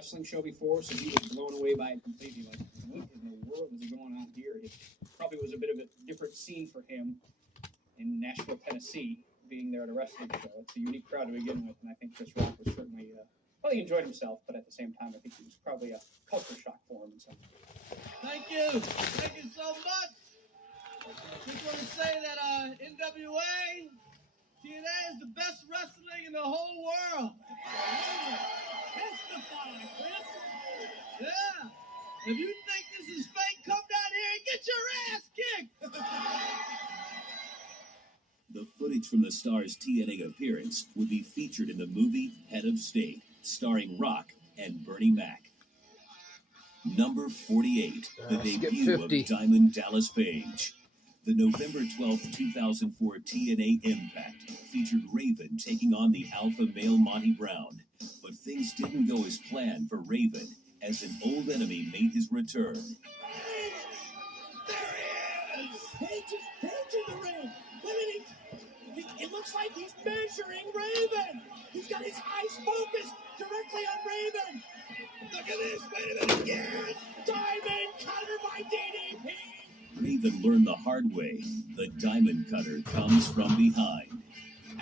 wrestling show before, so he was blown away by it completely. Like, what in the world is going on here? It probably was a bit of a different scene for him in Nashville, Tennessee, being there at a wrestling show. It's a unique crowd to begin with, and I think Chris Rock was certainly, well, he enjoyed himself, but at the same time, I think it was probably a culture shock for him in some way. Thank you. Thank you so much. Just want to say that NWA, TNA is the best wrestling in the whole world. Testify, Chris. Yeah. If you think this is fake, come down here and get your ass kicked. The footage from the Star's TNA appearance would be featured in the movie Head of State, starring Rock and Bernie Mac. Number 48, the debut of Diamond Dallas Page. The November 12th, 2004 TNA Impact featured Raven taking on the alpha male Monty Brown. But things didn't go as planned for Raven, as an old enemy made his return. Page! There he is! Page in the ring! It looks like he's measuring Raven! He's got his eyes focused directly on Raven! Look at this! Wait a minute! Yes! Diamond cutter by DDP! Raven learned the hard way. The Diamond Cutter comes from behind.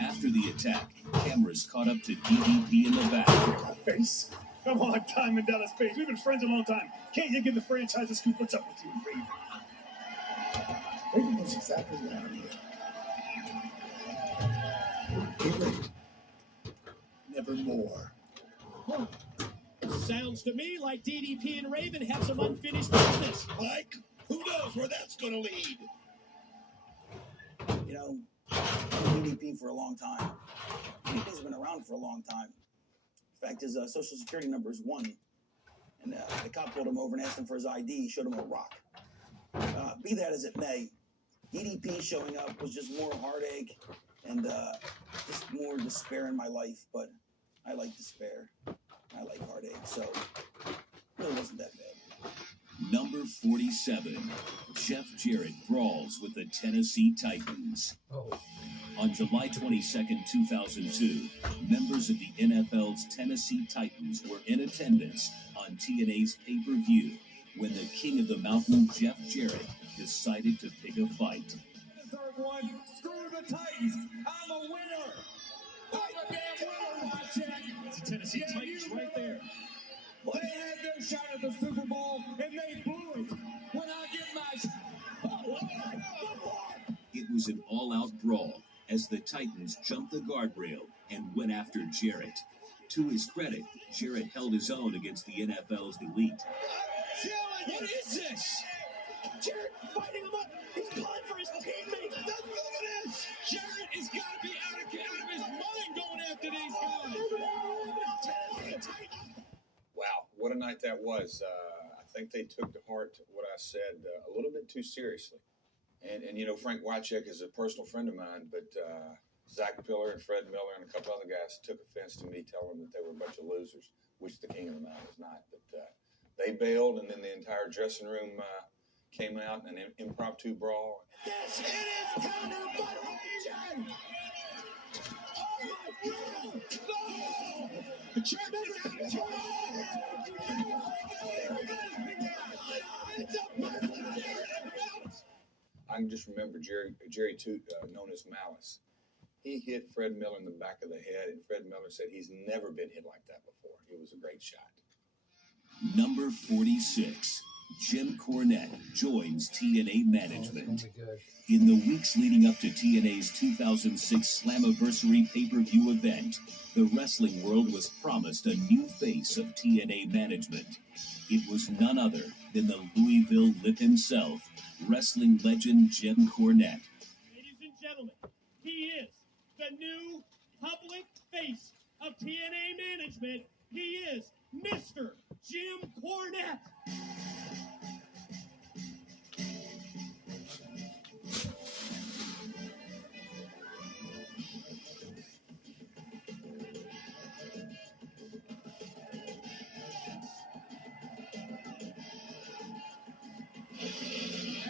After the attack, cameras caught up to DDP in the back. Face? Come on, Diamond Dallas Page. We've been friends a long time. Can't you give the franchise a scoop? What's up with you, Raven? Raven knows exactly what I'm here. Nevermore. Huh. Sounds to me like DDP and Raven have some unfinished business. Mike, who knows where that's going to lead? You know, I've been DDP for a long time. DDP's been around for a long time. In fact, his social security number is 1. And the cop pulled him over and asked him for his ID. He showed him a rock. Be that as it may, DDP showing up was just more heartache and just more despair in my life. But I like despair. I like heartache. So it really wasn't that bad. Number 47, Jeff Jarrett brawls with the Tennessee Titans. On July 22nd, 2002, members of the NFL's Tennessee Titans were in attendance on TNA's pay-per-view when the King of the Mountain, Jeff Jarrett, decided to pick a fight. The third one, screw the Titans. I'm a winner. I'm a damn winner, Jack. It's the Tennessee Titans right there. They had their shot at the Super Bowl, and they blew it. When I get my... It was an all-out brawl as the Titans jumped the guardrail and went after Jarrett. To his credit, Jarrett held his own against the NFL's elite. What is this? Jarrett fighting him up. He's calling for his teammates. Look at this. Jarrett has got to be out of his mind going after these guys. Wow, what a night that was. I think they took to heart what I said a little bit too seriously. And you know, Frank Wycheck is a personal friend of mine, but Zach Piller and Fred Miller and a couple other guys took offense to me telling them that they were a bunch of losers, which the King of the Mountain is not. But they bailed, and then the entire dressing room came out in an impromptu brawl. Yes, it is counter by Wycheck. Oh, my God. No! Jarrett is out. I can just remember Jerry Toot, known as Malice. He hit Fred Miller in the back of the head, and Fred Miller said he's never been hit like that before. It was a great shot. Number 46, Jim Cornette joins TNA management. In the weeks leading up to TNA's 2006 Slammiversary pay-per-view event, the wrestling world was promised a new face of TNA management. It was none other than the Louisville Lip himself, wrestling legend Jim Cornette. Ladies and gentlemen, he is the new public face of TNA management. He is Mr. Jim Cornette.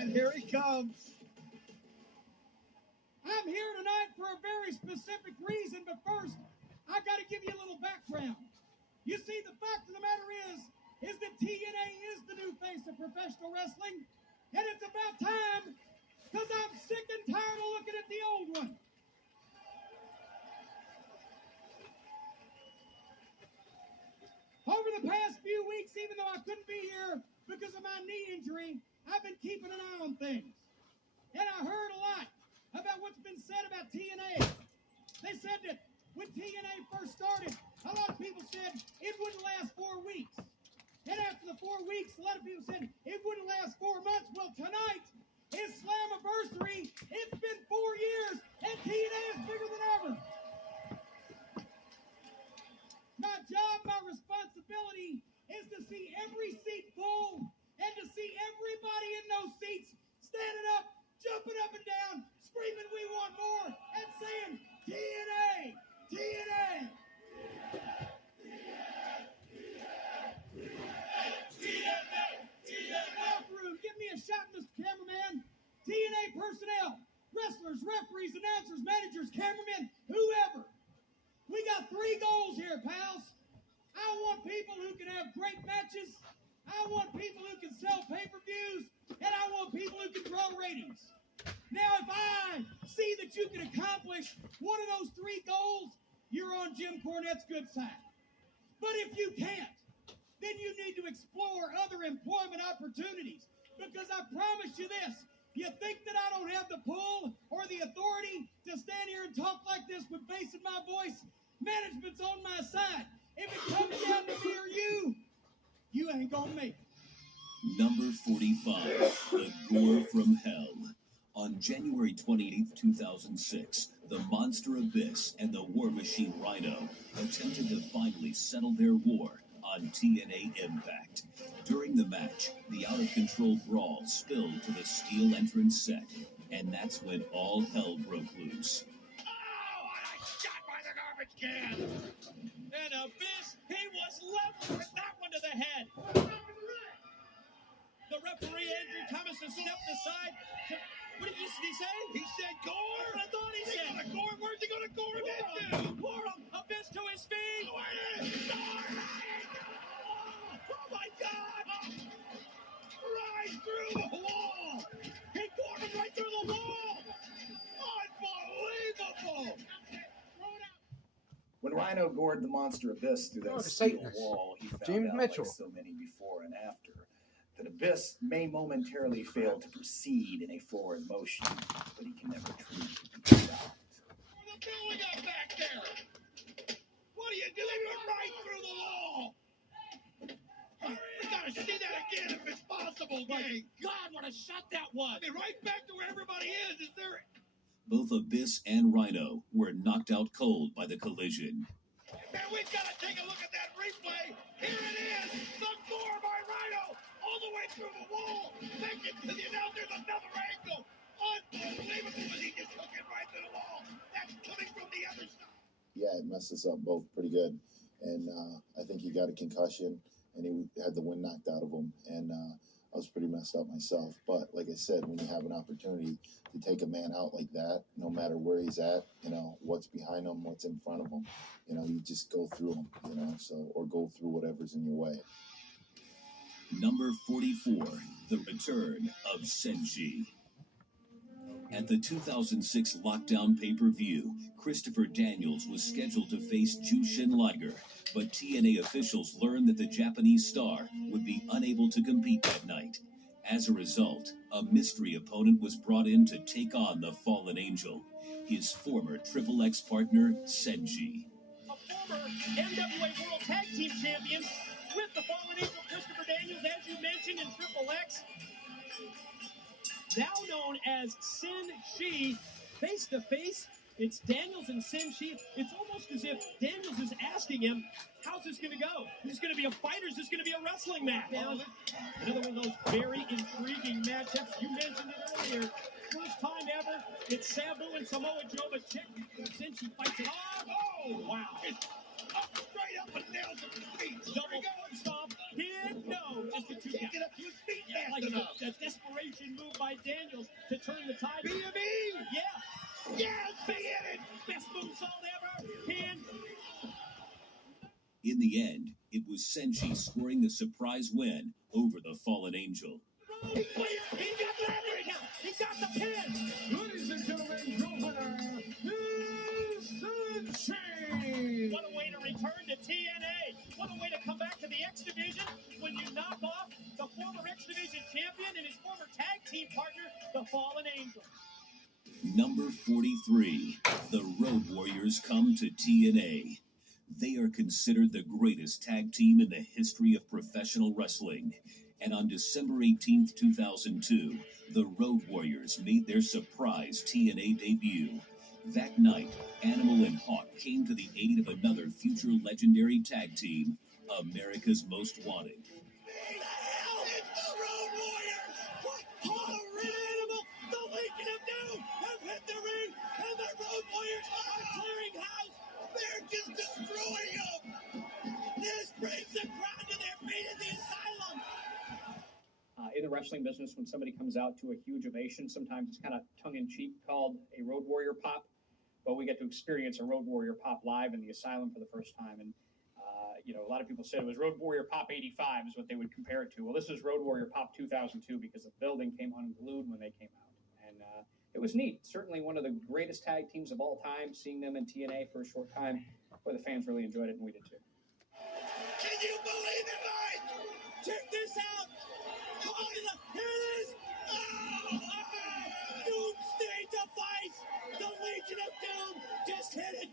And here he comes. I'm here tonight for a very specific reason, but first, I've got to give you a little background. You see, the fact of the matter of professional wrestling, and it's about time, because I'm sick and tired of looking at the old one. Over the past few weeks, even though I couldn't be here because of my knee injury, I've been keeping an eye on things. And I heard a lot about what's been said about TNA. They said that when TNA first started, a lot of people said it wouldn't last 4 weeks. And after the 4 weeks, a lot of people said it wouldn't last 4 months. Well, tonight is Slammiversary. It's been 4 years, and TNA is bigger than ever. My job, my responsibility is to see every seat full and to see everybody in those seats standing up, jumping up and down, screaming, "We want more," and saying, "TNA! TNA!" Give me a shot, Mr. Cameraman. TNA personnel, wrestlers, referees, announcers, managers, cameramen, whoever. We got 3 goals here, pals. I want people who can have great matches. I want people who can sell pay-per-views. And I want people who can draw ratings. Now, if I see that you can accomplish one of those 3 goals, you're on Jim Cornette's good side. But if you can't, then you need to explore other employment opportunities. Because I promise you this, you think that I don't have the pull or the authority to stand here and talk like this with bass in my voice? Management's on my side. If it comes down to me or you ain't gonna make it. Number 45, The Gore from Hell. On January 28, 2006, the Monster Abyss and the War Machine Rhyno attempted to finally settle their war on TNA Impact. During the match, the out-of-control brawl spilled to the steel entrance set, and that's when all hell broke loose. Oh, what a shot by the garbage can! And Abyss, he was level with that one to the head. The referee, Andrew Thomas, has stepped aside. What did he say? He said gore? I thought he said. Gonna gore? Where's he gonna gore him into? Gore him! Abyss to his feet! Oh my God! Right through the wall! He gored him right through the wall! Unbelievable! When Rhyno gored the Monster Abyss through that the steel Satanist. wall, he found James out, Mitchell. like so many before and after, that Abyss may momentarily fail to proceed in a forward motion, but he can never truly be stopped. The building up back there! What are you doing? You're right through the wall! We gotta see that again if it's possible, gang! God, what a shot that was! I mean, right back to where everybody is! Is there... Both Abyss and Rhyno were knocked out cold by the collision. Man, we've got to take a look at that replay. Here it is. The gore by Rhyno. All the way through the wall. Take it to the announcer. There's another angle. Unbelievable. He just took it right through the wall. That's coming from the other side. Yeah, it messed us up both pretty good. And I think he got a concussion, and he had the wind knocked out of him. And I was pretty messed up myself. But like I said, when you have an opportunity to take a man out like that, no matter where he's at, you know, what's behind him, what's in front of him, you know, you just go through him, you know, so, or go through whatever's in your way. Number 44, The Return of Senshi. At the 2006 Lockdown pay-per-view, Christopher Daniels was scheduled to face Jushin Liger, but TNA officials learned that the Japanese star would be unable to compete that night. As a result, a mystery opponent was brought in to take on the Fallen Angel, his former Triple X partner, Senshi. A former NWA World Tag Team Champion with the Fallen Angel Christopher Daniels, as you mentioned, in Triple X. Now known as Senshi, face to face, it's Daniels and Senshi. It's almost as if Daniels is asking him, how's this going to go? Is this going to be a fight or is this going to be a wrestling match? Another one of those very intriguing matchups. You mentioned it earlier. First time ever, it's Sabu and Samoa Joe, but check Senshi fights it off. Oh, wow. It's up, straight up and down to his feet. Double foot stomp. Pin, no. Just a two count. Get up to his feet fast enough. A desperation move by Daniels to turn the tide. B.M.E. Yeah. Yes, be in it. Best moonsault ever. Pin. In the end, it was Senshi scoring the surprise win over the Fallen Angel. He got the count. He got the pin. Ladies and gentlemen, your winner is Senshi. What a way to return to TNA. What a way to come back to the X Division when you knock off the former X Division champion and his former tag team partner, the Fallen Angel. Number 43, the Road Warriors come to TNA. They are considered the greatest tag team in the history of professional wrestling. And on December 18th, 2002, the Road Warriors made their surprise TNA debut. That night, Animal and Hawk came to the aid of another future legendary tag team, America's Most Wanted. Hey, the hell? It's the Road Warriors! What? Oh, Red Animal, the Legion of Doom have hit the ring, and the Road Warriors are clearing house. They're just destroying them. This brings the crowd to their feet at the asylum. In the wrestling business, when somebody comes out to a huge ovation, sometimes it's kind of tongue-in-cheek called a Road Warrior pop. But we get to experience a Road Warrior pop live in the asylum for the first time. And, a lot of people said it was Road Warrior Pop 85 is what they would compare it to. Well, this is Road Warrior Pop 2002 because the building came unglued when they came out. And it was neat. Certainly one of the greatest tag teams of all time. Seeing them in TNA for a short time, where the fans really enjoyed it, and we did too. Can you believe it, Mike? Check this out. Here it is. Oh, Doomsday device. The Legion of Doom just hit it.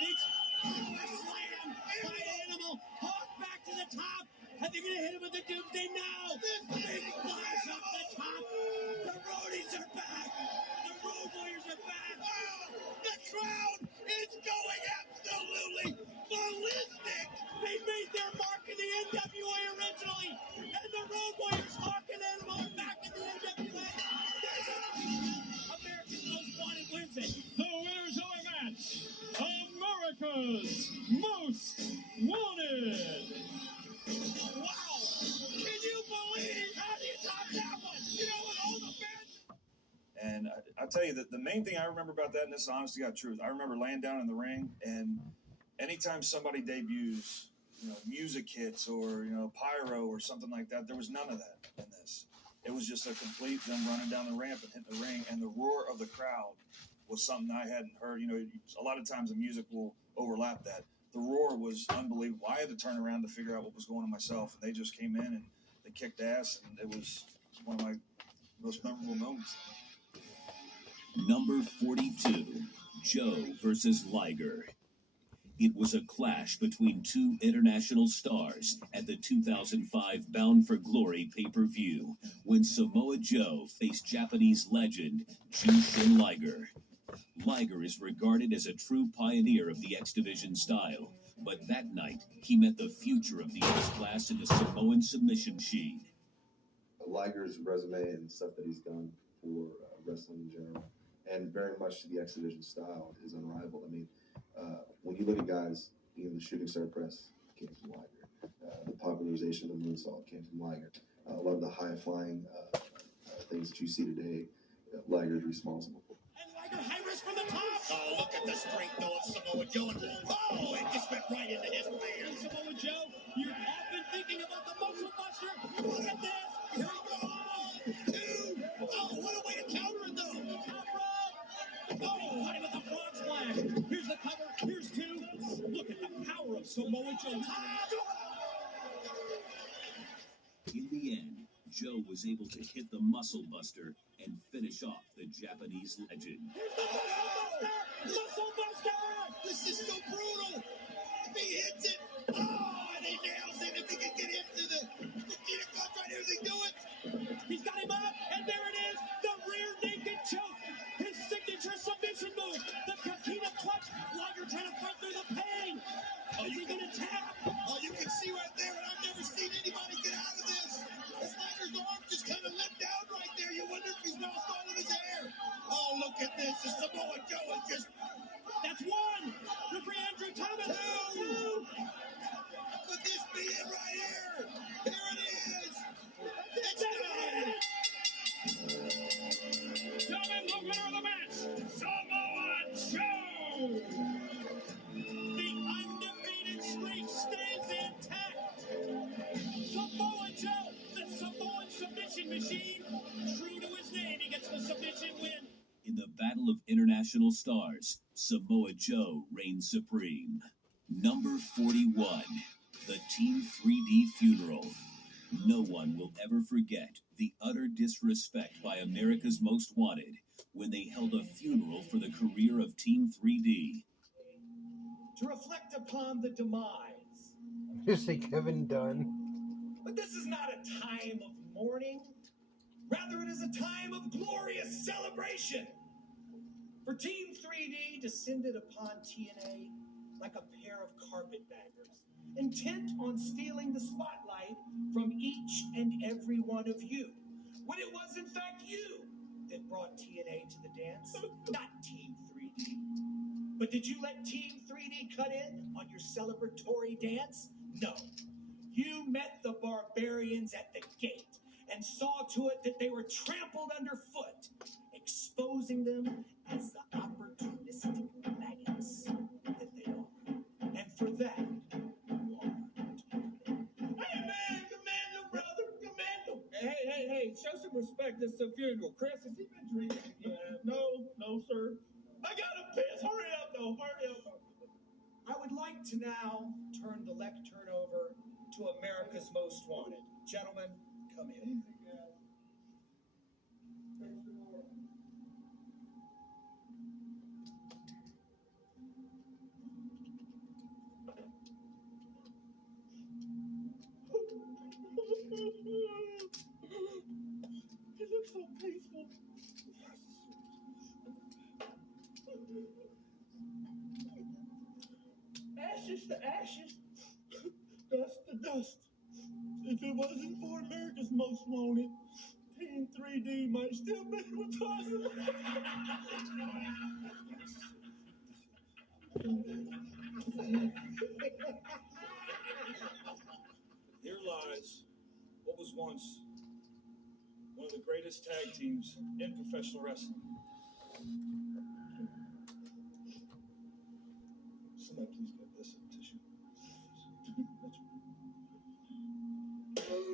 It's a slam by Animal. Hawk back to the top. Are they going to hit him with the Doomsday now? Big flash up the top. The Roadies are back. The Road Warriors are back. The crowd is going absolutely ballistic. They made their mark in the NWA originally. And the Road Warriors, Hawk and Animal, are back in the NWA. There's America's Most Wanted wins it. The winners of the match, America's Most Wanted. Wow! Can you believe? How do you top that one? You know what, all the fans... And I'll tell you that the main thing I remember about that, and this is honest to God truth, I remember laying down in the ring, and anytime somebody debuts, music hits or, pyro or something like that, there was none of that in this. It was just a complete them running down the ramp and hitting the ring, and the roar of the crowd was something I hadn't heard. A lot of times the music will overlap that. The roar was unbelievable. I had to turn around to figure out what was going on myself, and they just came in and they kicked ass, and it was one of my most memorable moments. Number 42, Joe versus Liger. It was a clash between two international stars at the 2005 Bound for Glory pay-per-view when Samoa Joe faced Japanese legend Jushin Liger. Liger is regarded as a true pioneer of the X Division style, but that night he met the future of the X-Class in the Samoan submission machine. Liger's resume and stuff that he's done for wrestling in general, and very much to the X Division style, is unrivaled. I mean, when you look at guys, the shooting star press came from Liger. The popularization of the moonsault came from Liger. A lot of the high-flying things that you see today, Liger is responsible for. And Liger high risk from the top. Oh, look at the strength though of Samoa Joe. Oh, it just went right into his plan. Samoa Joe, you're often thinking about the muscle buster. Look at this. Here we go. 2. Oh, what a way to counter it though. Top rope. Oh, high with the frog splash. Here's the cover. Here's 2. Look at the power of Samoa Joe. In the end, Joe was able to hit the muscle buster and finish off the Japanese legend. Here's the muscle buster! Muscle buster! This is so brutal! If he hits it, and he nails it. If he can get into the Kakita clutch right here, does he do it? He's got him up, and there it is! The rear naked choke! His signature submission move! The Kakita clutch! Liger trying to fight through the pain! Is he gonna tap? Oh, you can see right there, and I've never seen anybody get out of this! His Liger's arm just kind of let down right there. You wonder if he's lost all of his hair. Oh, look at this. The Samoa Joe is just... That's 1. Referee Andrew Thomas. 2. Could this be it right here? Here it is. It's done. Gentlemen, the winner of the match, Samoa Joe. The undefeated streak stands. battle of international stars, Samoa Joe reigns supreme. Number 41, the Team 3D funeral. No one will ever forget the utter disrespect by America's Most Wanted when they held a funeral for the career of Team 3D. To reflect upon the demise. You say Kevin Dunn. But this is not a time of mourning. Rather, it is a time of glorious celebration. For Team 3D descended upon TNA like a pair of carpetbaggers, intent on stealing the spotlight from each and every one of you, when it was in fact you that brought TNA to the dance, not Team 3D. But did you let Team 3D cut in on your celebratory dance? No. You met the barbarians at the gate and saw to it that they were trampled underfoot, exposing them as the opportunistic maggots that they are. And for that, you are. Hey, man, Commando, brother, Commando. Hey, show some respect. This is a funeral. Chris, has he been drinking? No, sir. I gotta piss. Hurry up, though. Hurry up. I would like to now turn the lectern over to America's Most Wanted. Gentlemen, come in. It looks so peaceful. Ashes to ashes, dust to dust. If it wasn't for America's Most Wanted, Team 3D might still be with us. Here lies what was once one of the greatest tag teams in professional wrestling. Somebody please get this tissue.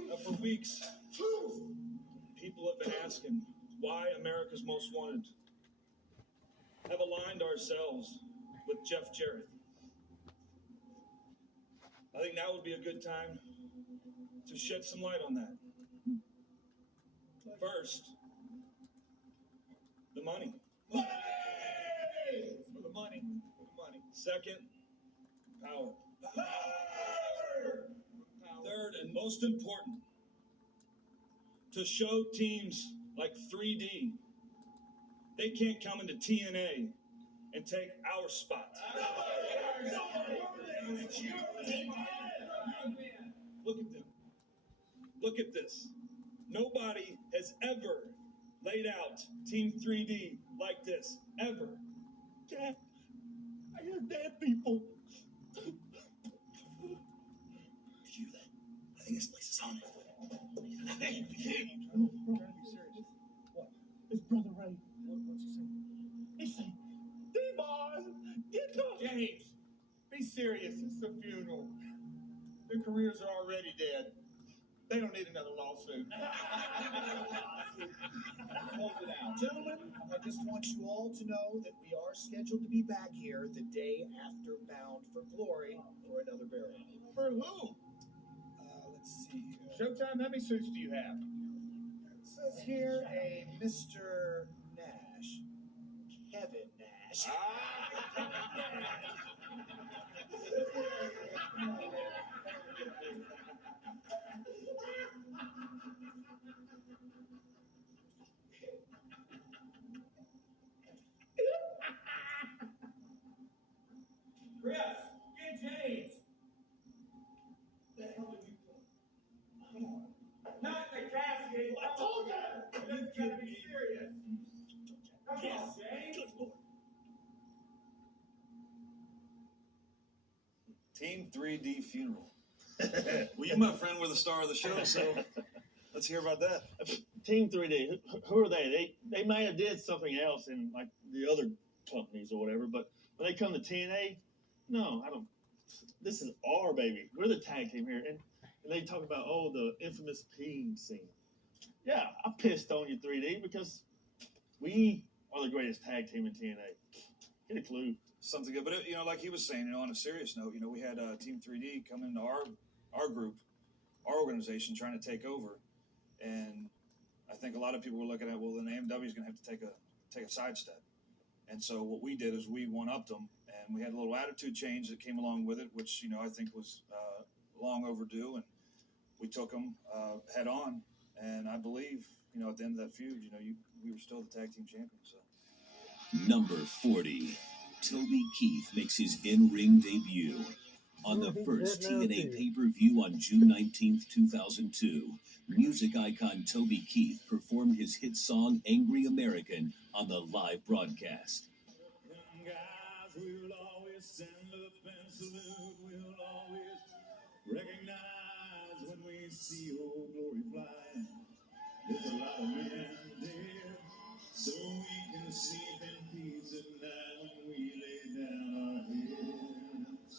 Now, for weeks, people have been asking why America's Most Wanted have aligned ourselves with Jeff Jarrett. I think now would be a good time to shed some light on that. First, the money. For the money. Second, power. Third, and most important, to show teams like 3D they can't come into TNA and take our spot. Look at them. Look at this. Nobody has ever laid out Team 3D like this, ever. Dad, I hear dead people. Did you hear that? I think this place is haunted. Hey, No, bro. What? It's Brother Ray. What's he saying? He's saying, D-Boy, get up. James, be serious. It's a funeral. Their careers are already dead. They don't need another lawsuit. Close it out. Gentlemen, I just want you all to know that we are scheduled to be back here the day after Bound for Glory for another burial. For who? Let's see. Showtime, how many suits do you have? It says here a Mr. Nash. Kevin Nash. Chris, get James. The hell are you doing? Not the casket. I told you. You gotta be serious. Come on, James. Team 3D funeral. Well, you, my friend, were the star of the show, so let's hear about that. Team 3D, who are they? They may have did something else in like the other companies or whatever, but when they come to TNA, no, I don't. This is our baby. We're the tag team here, and they talk about the infamous peeing scene. Yeah, I pissed on you 3D because we are the greatest tag team in TNA. Get a clue. Something good. But, like he was saying, on a serious note, we had Team 3D come into our group, our organization, trying to take over. And I think a lot of people were looking at, well, then AMW is going to have to take a sidestep. And so what we did is we one-upped them, and we had a little attitude change that came along with it, which, I think was long overdue. And we took them head on. And I believe, at the end of that feud, we were still the tag team champions. So. Number 40, Toby Keith makes his in-ring debut on the first TNA pay-per-view on June 19th, 2002. Music icon Toby Keith performed his hit song Angry American on the live broadcast. Guys, we'll always stand up and salute. We'll always recognize when we see old glory flying. There's a lot of men dead, so we can sleep in peace at night when we lay down our heads.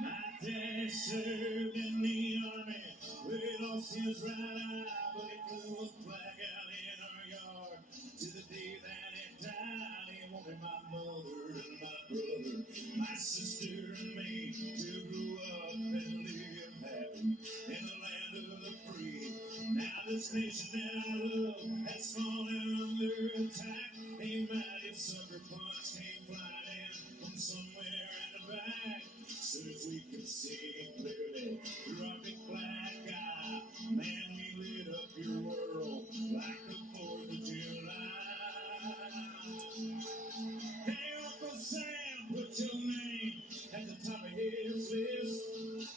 My dad served in the army, where he lost his right eye, but he flew a flag out in our yard. To the day that he died, he wanted my mother and my brother, my sister and me to grow up and live happy in the land of the free. Now this nation that I love has fallen under attack. A mighty sucker punch came flying in from somewhere in the back. Soon as we could see clearly through our big black eye, man, we lit up your world like the 4th of July. Hey, Uncle Sam, put your name at the top of his list,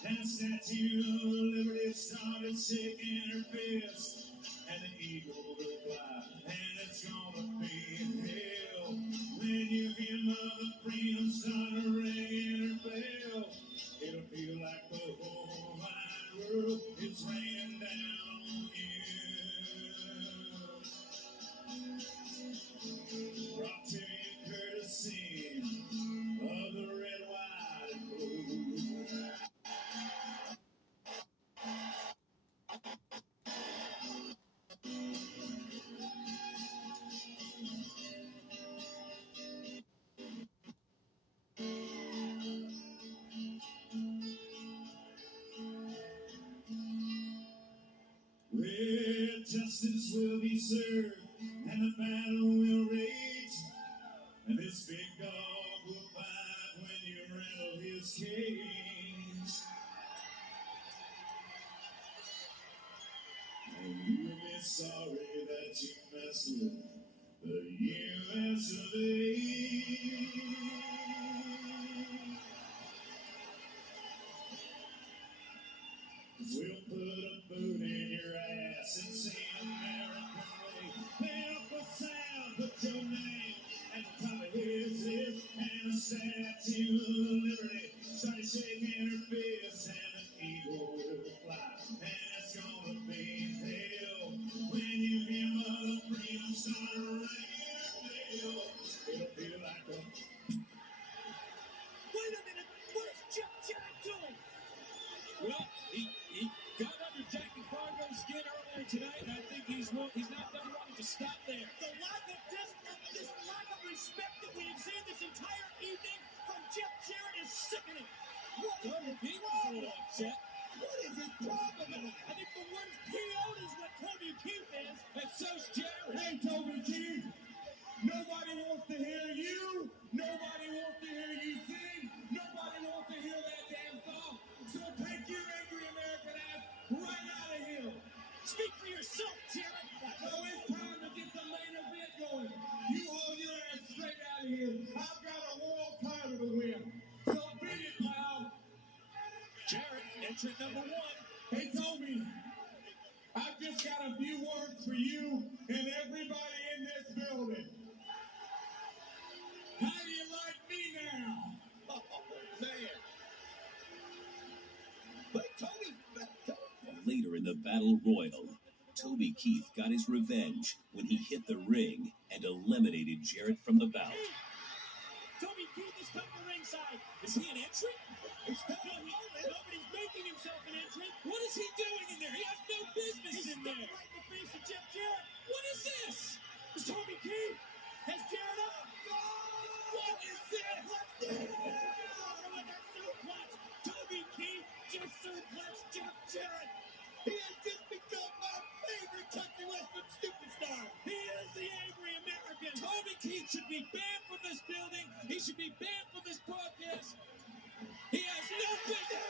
and the Statue of Liberty started shaking her fist, and the eagle will fly, and it's gonna be hell when you hear Mother Freedom start ringing her bell. It'll feel like the whole wide world is raining down on you. Brought to you courtesy of the red, white, and blue. Where justice will be served and the battle will rage, and this big dog will bite when you rattle his cage. And you will be sorry that you messed with the US of A. We'll put a boot in your ass and say American way. Hey, Uncle Sam, put your name at the top of his list, and the Statue of Liberty started shaking her fist, and an eagle will fly, and it's gonna be hell when you hear Mother Freedom start ringing her bell. It'll feel like a... Wait a minute, what is Jeff Jarrett doing? Well, he got under Jackie Fargo's skin earlier tonight, and I think he's not done wanting to stop there. The lack of this lack of respect that we have seen this entire evening from Jeff Jarrett is sickening. Toby Keith is a little upset. What is his problem tonight? I think the word PO'd is what Toby Keith is, and so's Jarrett. Hey, Toby Keith, nobody wants to hear you. Nobody wants to hear you sing. Nobody wants to hear that damn song. So take your angry American ass right out of here. Speak for yourself, Jarrett. So it's time to get the main event going. You hold your ass straight out of here. I've got a world title to win. So beat it, pal. Jarrett, entrant number 1. Hey, Toby, I've just got a few words for you and everybody in this building. How do you like me now? Oh, man. But Toby. Later in the Battle Royal, Toby Keith got his revenge when he hit the ring and eliminated Jarrett from the bout. Toby Keith has come to ringside. Is he an entrant? Nobody's making himself an entrant. What is he doing in there? He has no business He's in there. right in the face of Jeff Jarrett. What is this? It's Toby Keith. Jarrett. He has just become my favorite country western superstar. He is the angry American. Toby Keith should be banned from this building. He should be banned from this broadcast. He has no business.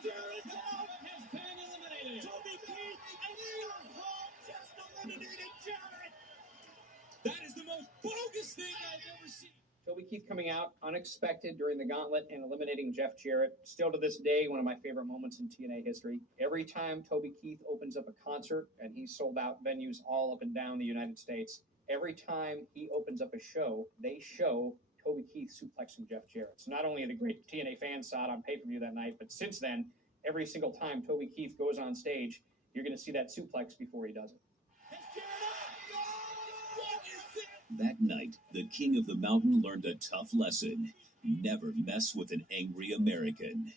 Jarrett's out. Has been eliminated. Toby Keith and Scott Hall just eliminated Jarrett. That is the most bogus thing I've ever seen. Toby Keith coming out unexpected during the gauntlet and eliminating Jeff Jarrett. Still to this day, one of my favorite moments in TNA history. Every time Toby Keith opens up a concert, and he's sold out venues all up and down the United States, every time he opens up a show, they show Toby Keith suplexing Jeff Jarrett. So not only the great TNA fans saw it on pay-per-view that night, but since then, every single time Toby Keith goes on stage, you're going to see that suplex before he does it. That night, the King of the Mountain learned a tough lesson. Never mess with an angry American.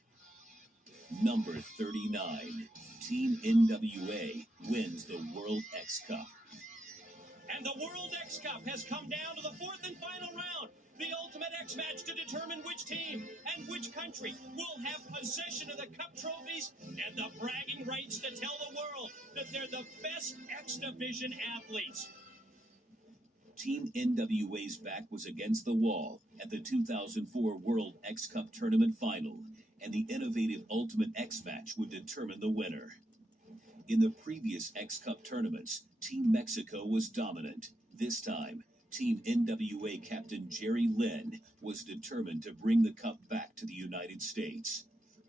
Number 39, Team NWA wins the World X Cup. And the World X Cup has come down to the fourth and final round. The Ultimate X match to determine which team and which country will have possession of the cup trophies and the bragging rights to tell the world that they're the best X Division athletes. Team NWA's back was against the wall at the 2004 World X Cup Tournament Final, and the innovative Ultimate X match would determine the winner. In the previous X Cup tournaments, Team Mexico was dominant. This time, Team NWA captain Jerry Lynn was determined to bring the cup back to the United States.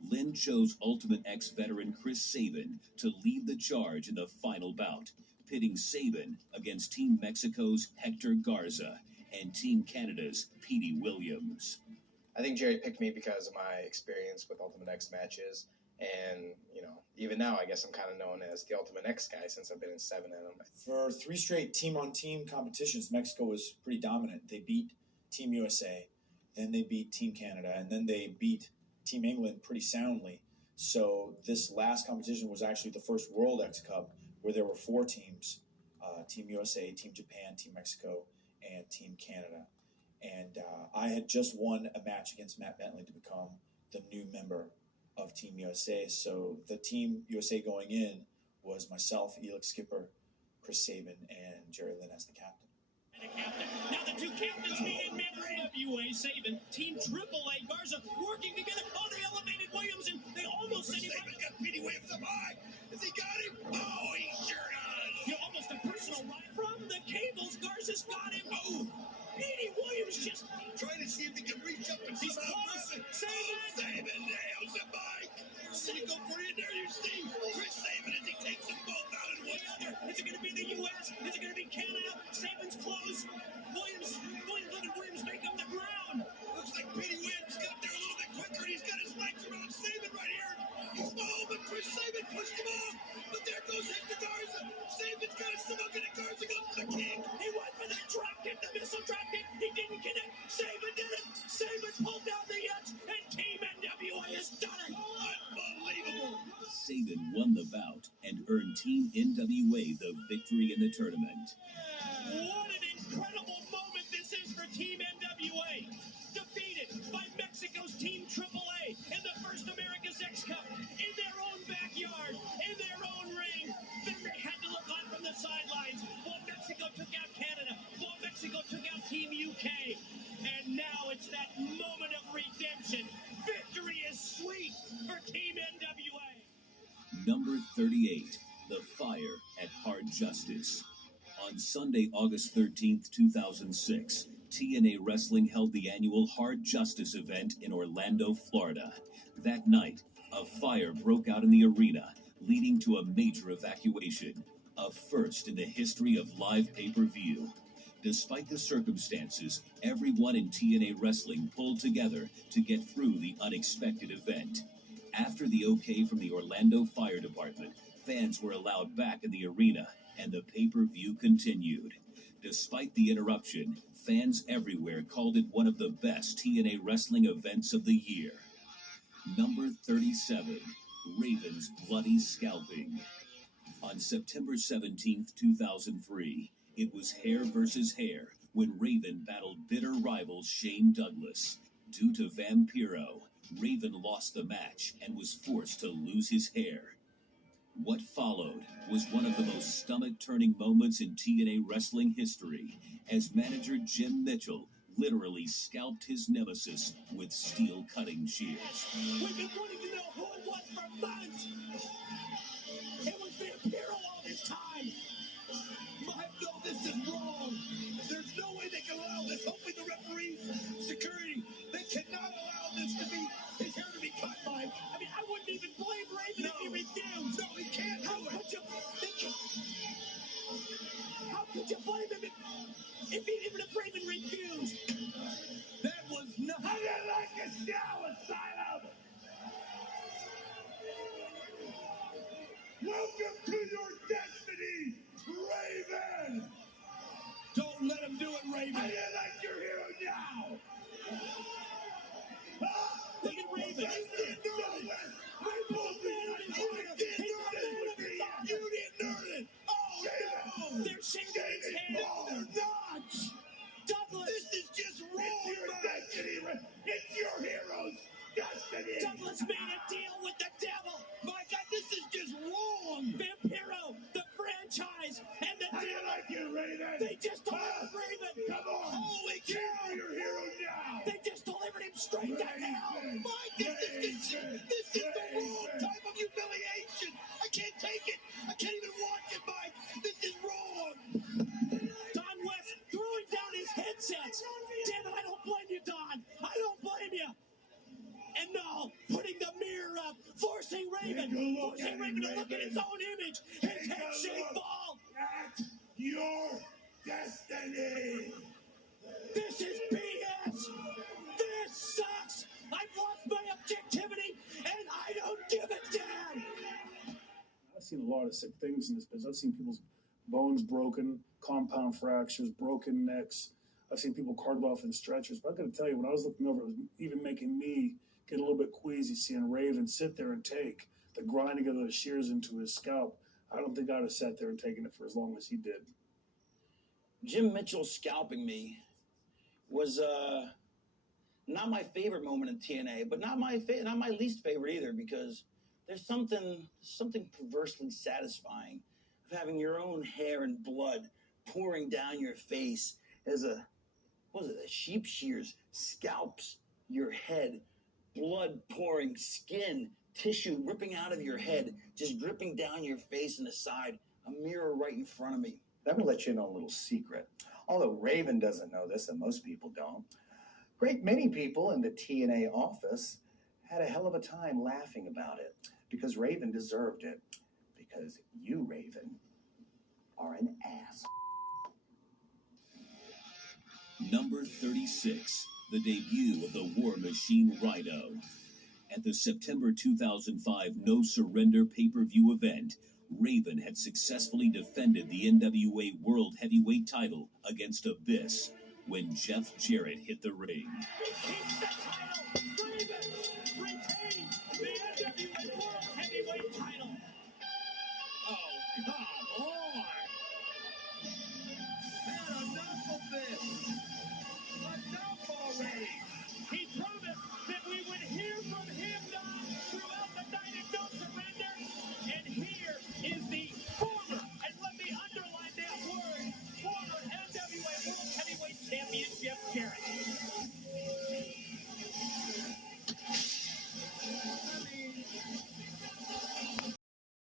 Lynn chose Ultimate X veteran Chris Sabin to lead the charge in the final bout, pitting Sabin against Team Mexico's Hector Garza and Team Canada's Petey Williams. I think Jerry picked me because of my experience with Ultimate X matches. And, even now, I guess I'm kind of known as the Ultimate X guy since I've been in 7 of them. For 3 straight team-on-team competitions, Mexico was pretty dominant. They beat Team USA, then they beat Team Canada, and then they beat Team England pretty soundly. So this last competition was actually the first World X Cup where there were 4 teams, Team USA, Team Japan, Team Mexico, and Team Canada. And I had just won a match against Matt Bentley to become the new member of Team USA. So the Team USA going in was myself, Elix Skipper, Chris Sabin, and Jerry Lynn as the captain. Now the two captains meet in NWA, Sabin, Team AAA, Garza, working together. Oh, they elevated Williams, and they almost said he got Petey Williams up high. Has he got him? Oh, he sure does. Almost a personal ride from the cables. Garza's got him. Oh, Petey Williams just trying to see if he can reach up and he's somehow close. grab it. Sabin nails it, Mike. Did he go for it? There you see Chris Sabin as he takes them both out at once. Is it going to be the U.S.? Is it going to be Canada? Sabin's close. Williams make up the ground. Looks like Petey Williams got there a little bit quicker, and he's got his legs around Sabin right here. He's but Chris Sabin pushed him off. But there goes Hector Garza. Sabin's got a smoke, and Garza goes for the kick. He went for the drop kick, the missile drop kick. He didn't connect. Sabin did it. Sabin pulled down the edge, and Team NWA has done it. Unbelievable. Sabin won the bout and earned Team NWA the victory in the tournament. What an incredible moment this is for Team NWA. Defeated by Mexico's Team AAA in the first America's X Cup in their own backyard, in their own ring. Then they had to look on from the sidelines while Mexico took out Canada, while Mexico took out Team UK. And now it's that moment of redemption. Victory is sweet for Team NWA. Number 38, The Fire at Hard Justice. On Sunday, August 13th, 2006, TNA Wrestling held the annual Hard Justice event in Orlando, Florida. That night, a fire broke out in the arena, leading to a major evacuation, a first in the history of live pay-per-view. Despite the circumstances, everyone in TNA Wrestling pulled together to get through the unexpected event. After the okay from the Orlando Fire Department, fans were allowed back in the arena, and the pay-per-view continued. Despite the interruption, fans everywhere called it one of the best TNA wrestling events of the year. Number 37, Raven's Bloody Scalping. On September 17th, 2003, it was hair versus hair when Raven battled bitter rival Shane Douglas. Due to Vampiro, Raven lost the match and was forced to lose his hair. What followed was one of the most stomach-turning moments in TNA wrestling history, as manager Jim Mitchell literally scalped his nemesis with steel cutting shears. We've been wanting to know who it was for months. It was Vampiro all this time. Mike, no, this is wrong. There's no way they can allow this. Hopefully the referees, security, they cannot allow this to be, his hair to be cut, Mike. I mean, I wouldn't even blame Raven if he refused. No, he can't do it. How could you blame him even if Raven refused? That was not. How do you like a shower, Asylum? Welcome to your destiny, Raven! Don't let him do it, Raven. How do you like your hero now? Look at Raven. I didn't earn it. I told you I didn't earn it. You didn't earn it. Oh, no. They're shaving his head. They're not. Douglas. This is just wrong. It's your destiny. It's your hero's destiny. Douglas made a deal with the devil. My God, this is just wrong. Vampiro, the franchise, and the devil. How do you like it, Raven? They just delivered Raven. Come on. Holy cow. Your hero now. They just delivered him straight to hell. Mike, this is the wrong type of humiliation. I can't take it. I can't even watch it, Mike. This is wrong. Don West throwing down his headsets. Damn it, I don't blame you, Don. I don't blame you. And now, putting the mirror up, forcing Raven to look at his own image. His head-shaped ball. At your destiny. This is BS. This sucks. I've lost my objectivity, and I don't give a damn. I've seen a lot of sick things in this business. I've seen people's bones broken, compound fractures, broken necks. I've seen people carted off in stretchers. But I got to tell you, when I was looking over, it was even making me get a little bit queasy seeing Raven sit there and take the grinding of those shears into his scalp. I don't think I'd have sat there and taken it for as long as he did. Jim Mitchell scalping me was not my favorite moment in TNA, but not my least favorite either, because there's something perversely satisfying of having your own hair and blood pouring down your face as a sheep shears scalps your head, blood pouring, skin, tissue ripping out of your head, just dripping down your face and the side, a mirror right in front of me. I'm going to let you in on a little secret. Although Raven doesn't know this, and most people don't, great many people in the TNA office had a hell of a time laughing about it, because Raven deserved it. Because you, Raven, are an ass. Number 36, the debut of the War Machine Rhyno. At the September 2005 No Surrender pay-per-view event, Raven had successfully defended the NWA World Heavyweight title against Abyss when Jeff Jarrett hit the ring. He keeps the title. Raven retains the NWA World Heavyweight title. Oh, come on. Man, enough of this. Enough already. He promised that we would hear from him throughout the night in No Surrender. And here is the former, and let me underline that word, former NWA World Heavyweight Champion Jeff Jarrett.